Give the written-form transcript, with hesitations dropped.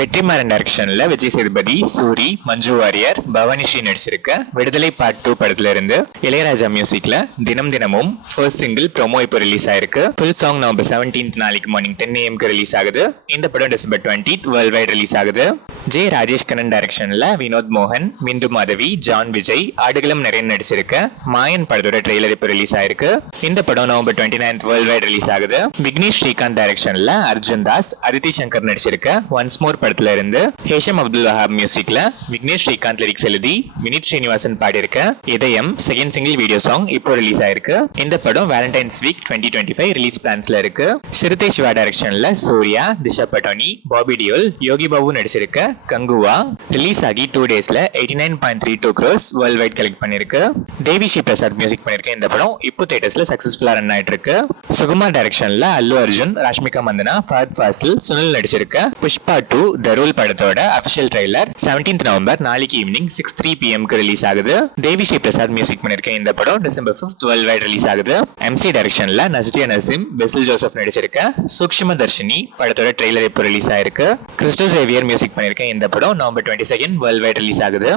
வெற்றிமாறன் டைரக்ஷன்ல விஜய் சேதுபதி, சூரி, மஞ்சு வாரியர், பவானி ஸ்ரீ நடிச்சிருக்க விடுதலை பார்ட் 2 படத்துல இருந்து இளையராஜா மியூசிக்ல தினம் தினமும் ஃபர்ஸ்ட் சிங்கிள் ப்ரோமோ இப்போ ரிலீஸ் ஆயிருக்கு. ஃபுல் சாங் நவம்பர் 17 நாளைக்கு மார்னிங் 10 AM ரிலீஸ் ஆகுது. இந்த படம் டிசம்பர் 20 வேர்ல்ட் வைட் ரிலீஸ் ஆகுது. ஜே ராஜேஷ் கண்ணன் டைரக்ஷன்ல வினோத் மோகன், மிந்து மாதவி, ஜான் விஜய், ஆடுகளம் நிறைய நடிச்சிருக்க மாயன் படத்தோட ட்ரெய்லர் இப்போ ரிலீஸ் ஆயிருக்கு. இந்த படம் நவம்பர் 29 வேர்ல்ட் வைட் ரிலீஸ் ஆகுது. விக்னேஷ் ஸ்ரீகாந்த் டைரக்ஷன்ல அர்ஜுன் தாஸ், அதித்தி சங்கர் நடிச்சிருக்க ஒன்ஸ் மோர் படத்துல இருந்து ஹேஷம் அப்துல் வஹாப் மியூசிக்ல விக்னேஷ் ஸ்ரீகாந்த் லிரிக்ஸ் எழுதி வினித் ஸ்ரீனிவாசன் பாடியிருக்க இதயம் செகண்ட் சிங்கிள் வீடியோ சாங் இப்போ ரிலீஸ் ஆயிருக்கு. இந்த படம் வேலண்டைன்ஸ் வீக் 2025 ரிலீஸ் பிளான்ஸ்ல இருக்கு. சிறுத்தை சிவா டைரக்ஷன்ல சூர்யா, திஷா பட்டானி, பாபி டியோல், யோகி பாபு நடிச்சிருக்க கங்குவா ரிலீஸ் ஆகி 2 டேஸ்ல 89.32 crores வேர்ல்ட் வைட் கலெக்ட் பண்ணிருக்கு. தேவி ஸ்ரீ பிரசாத் மியூசிக் பண்ணிருக்க இந்த படம் இப்போ தியேட்டர்ஸ்ல சக்சஸ்ஃபுல்லா ரன் ஆயிட்டு இருக்கு. சுகுமார் டைரக்ஷன்ல அல்லு அர்ஜுன், ராஷ்மிகா மந்தனா, ஃபஹத் ஃபாசில், சுனில் நடிச்சிருக்க புஷ்பா 2 த ரூல் படத்தோட அபிஷியல் ட்ரெய்லர் 17 நவம்பர் நாளைக்கு ஈவினிங் 6:03 PM ரிலீஸ் ஆகுது. தேவி ஸ்ரீ பிரசாத் மியூசிக் பண்ணிருக்க இந்த படம் டிசம்பர் 5 வேர்ல்ட் வைட் ரிலீஸ் ஆகுது. MC டைரக்ஷன்ல நஸ்ரியா நசீம், பெசில் ஜோசப் நடிச்சிருக்க சூக்ஷ்ம தர்ஷினி படத்தோட ட்ரெய்லர் இப்போ ரிலீஸ் ஆயிருக்கு. கிறிஸ்டோ சேவியர் மியூசிக் பண்ணிருக்க இந்த படம் நவம்பர் 22 வேர்ல்ட் வைட் ரிலீஸ் ஆகுது.